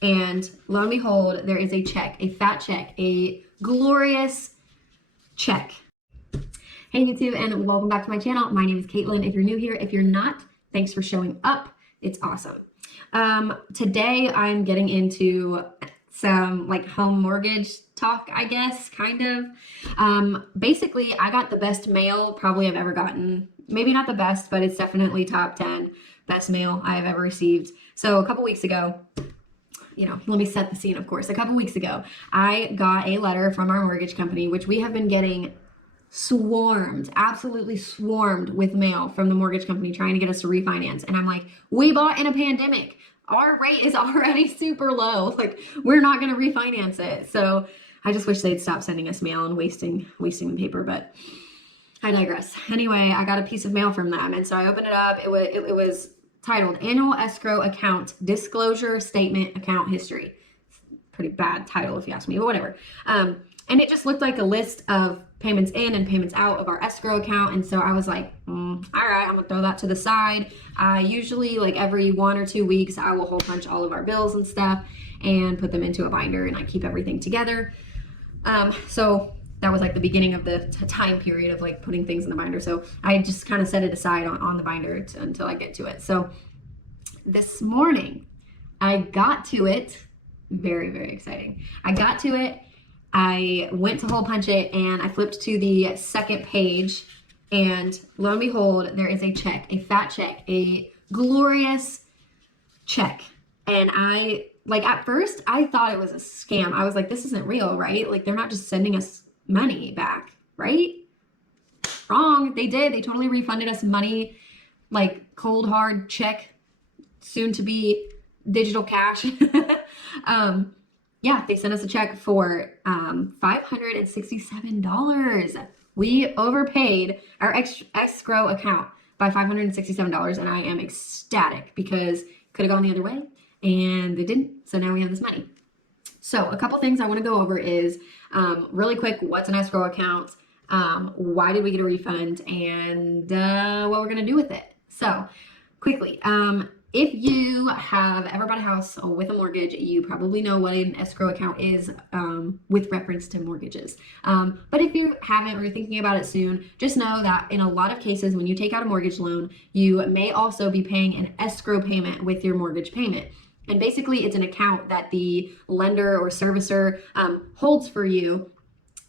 And lo and behold, there is a check, a fat check, a glorious check. Hey YouTube, and welcome back to my channel. My name is Caitlin. If you're new here, if you're not, thanks for showing up. It's awesome. Today I'm getting into some like home mortgage talk, I guess, kind of. Basically, I got the best mail probably I've ever gotten. Maybe not the best, but it's definitely top 10 best mail I've ever received. So a couple weeks ago, let me set the scene, of course. A couple weeks ago, I got a letter from our mortgage company, which we have been getting swarmed, absolutely swarmed with mail from the mortgage company trying to get us to refinance. And I'm like, we bought in a pandemic. Our rate is already super low. Like, we're not going to refinance it. So I just wish they'd stop sending us mail and wasting the paper, but I digress. Anyway, I got a piece of mail from them. And so I opened it up. It was titled Annual Escrow Account Disclosure Statement Account History. Pretty bad title if you ask me, but whatever. And it just looked like a list of payments in and payments out of our escrow account. And so I was like, all right, I'm gonna throw that to the side. I usually, like every 1 or 2 weeks, I will hole punch all of our bills and stuff and put them into a binder, and I keep everything together. So that was like the beginning of the time period of like putting things in the binder. So I just kind of set it aside on the binder until I get to it. So this morning I got to it. Very, very exciting. I got to it. I went to hole punch it and I flipped to the second page, and lo and behold, there is a check, a fat check, a glorious check. And at first I thought it was a scam. I was like, this isn't real, right? Like, they're not just sending us money back, right? Wrong. They did. They totally refunded us money, like cold hard check, soon to be digital cash. Yeah, they sent us a check for $567. We overpaid our escrow account by $567, and I am ecstatic because it could have gone the other way, and it didn't. So now we have this money. So a couple things I want to go over is really quick, what's an escrow account, why did we get a refund, and what we're going to do with it. So quickly, if you have ever bought a house with a mortgage, you probably know what an escrow account is with reference to mortgages. But if you haven't or you're thinking about it soon, just know that in a lot of cases, when you take out a mortgage loan, you may also be paying an escrow payment with your mortgage payment. And basically, it's an account that the lender or servicer holds for you,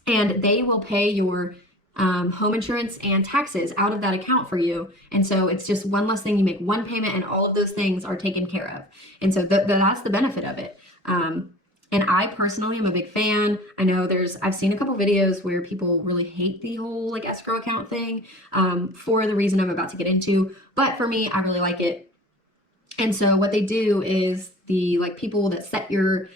and they will pay your home insurance and taxes out of that account for you. And so it's just one less thing. You make one payment and all of those things are taken care of. And so that's the benefit of it. And I personally am a big fan. I know I've seen a couple videos where people really hate the whole like escrow account thing for the reason I'm about to get into. But for me, I really like it. And so what they do is the people that set your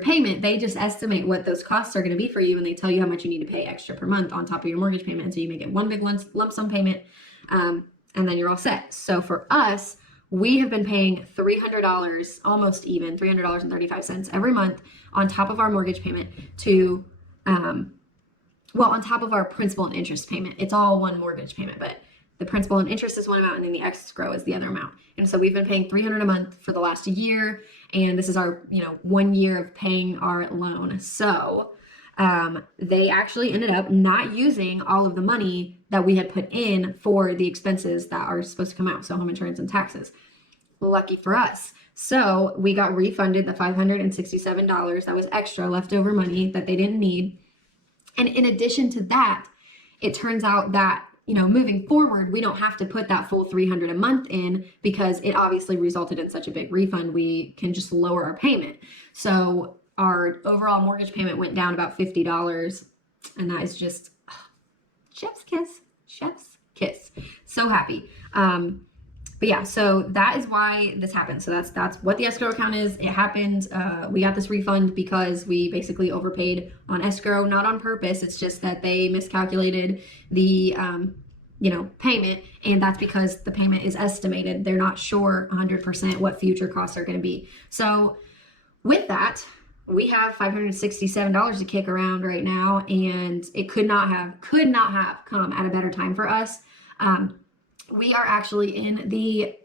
payment, they just estimate what those costs are going to be for you, and they tell you how much you need to pay extra per month on top of your mortgage payment. And so you make it one big lump sum payment, and then you're all set. So for us, we have been paying $300, almost even $300.35 every month on top of our mortgage payment to, on top of our principal and interest payment. It's all one mortgage payment, but the principal and interest is one amount, and then the escrow is the other amount. And so we've been paying $300 a month for the last year, and this is our 1 year of paying our loan. So they actually ended up not using all of the money that we had put in for the expenses that are supposed to come out, so home insurance and taxes. Lucky for us. So we got refunded the $567. That was extra leftover money that they didn't need. And in addition to that, it turns out that moving forward, we don't have to put that full $300 a month in, because it obviously resulted in such a big refund. We can just lower our payment. So our overall mortgage payment went down about $50, and that is just chef's kiss. So happy. But yeah, so that is why this happened. So that's what the escrow account is. It happened. We got this refund because we basically overpaid on escrow, not on purpose. It's just that they miscalculated the payment, and that's because the payment is estimated. They're not sure 100% what future costs are going to be. So with that, we have $567 to kick around right now, and it could not have come at a better time for us. We are actually in the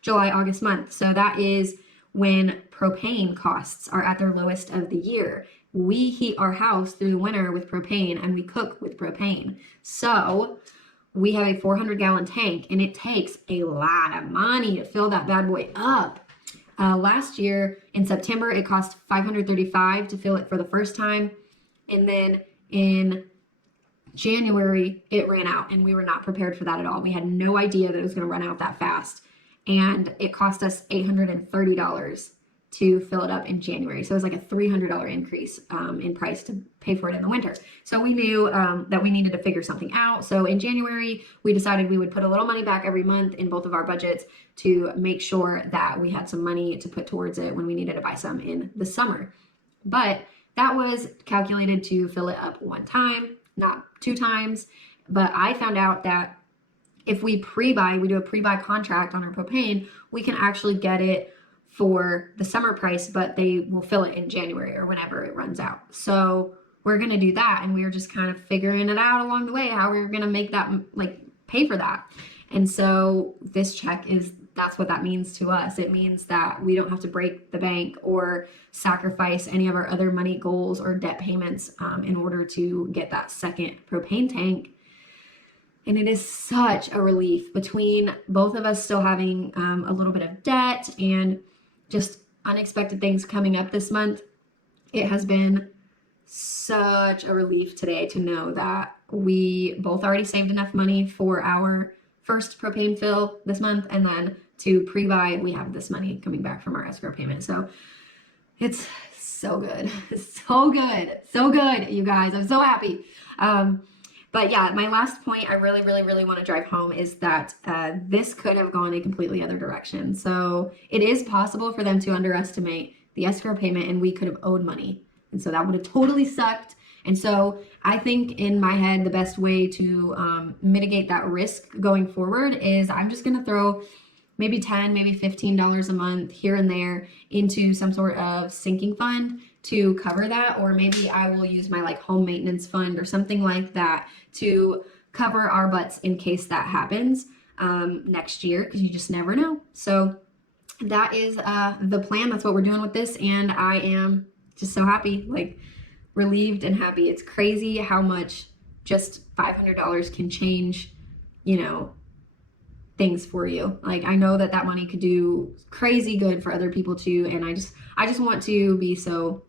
July, August month. So that is when propane costs are at their lowest of the year. We heat our house through the winter with propane and we cook with propane. So we have a 400-gallon tank and it takes a lot of money to fill that bad boy up. Last year in September, it cost $535 to fill it for the first time. And then in January, it ran out and we were not prepared for that at all. We had no idea that it was going to run out that fast. And it cost us $830 to fill it up in January. So it was like a $300 increase in price to pay for it in the winter. So we knew that we needed to figure something out. So in January, we decided we would put a little money back every month in both of our budgets to make sure that we had some money to put towards it when we needed to buy some in the summer. But that was calculated to fill it up one time, not two times. But I found out that if we pre-buy, we do a pre-buy contract on our propane, we can actually get it for the summer price, but they will fill it in January or whenever it runs out. So we're going to do that. And we were just kind of figuring it out along the way, how we were going to make that, like, pay for that. And so this check that's what that means to us. It means that we don't have to break the bank or sacrifice any of our other money goals or debt payments in order to get that second propane tank. And it is such a relief between both of us still having a little bit of debt and just unexpected things coming up this month. It has been such a relief today to know that we both already saved enough money for our first propane fill this month, and then to pre-buy, we have this money coming back from our escrow payment. So it's so good. So good. So good, you guys. I'm so happy. But yeah, my last point I really, really, really want to drive home is that this could have gone a completely other direction. So it is possible for them to underestimate the escrow payment and we could have owed money. And so that would have totally sucked. And so I think in my head, the best way to mitigate that risk going forward is I'm just going to throw maybe $10, maybe $15 a month here and there into some sort of sinking fund to cover that, or maybe I will use my like home maintenance fund or something like that to cover our butts in case that happens next year, because you just never know. So that is the plan. That's what we're doing with this, and I am just so happy, like relieved and happy. It's crazy how much just $500 can change, things for you. Like, I know that money could do crazy good for other people too, and I just want to be so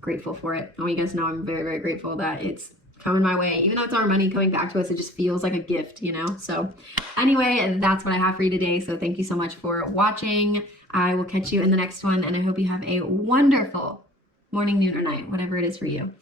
grateful for it. I want you guys to know I'm very, very grateful that it's coming my way. Even though it's our money coming back to us, it just feels like a gift, So anyway, that's what I have for you today. So thank you so much for watching. I will catch you in the next one, and I hope you have a wonderful morning, noon, or night, whatever it is for you.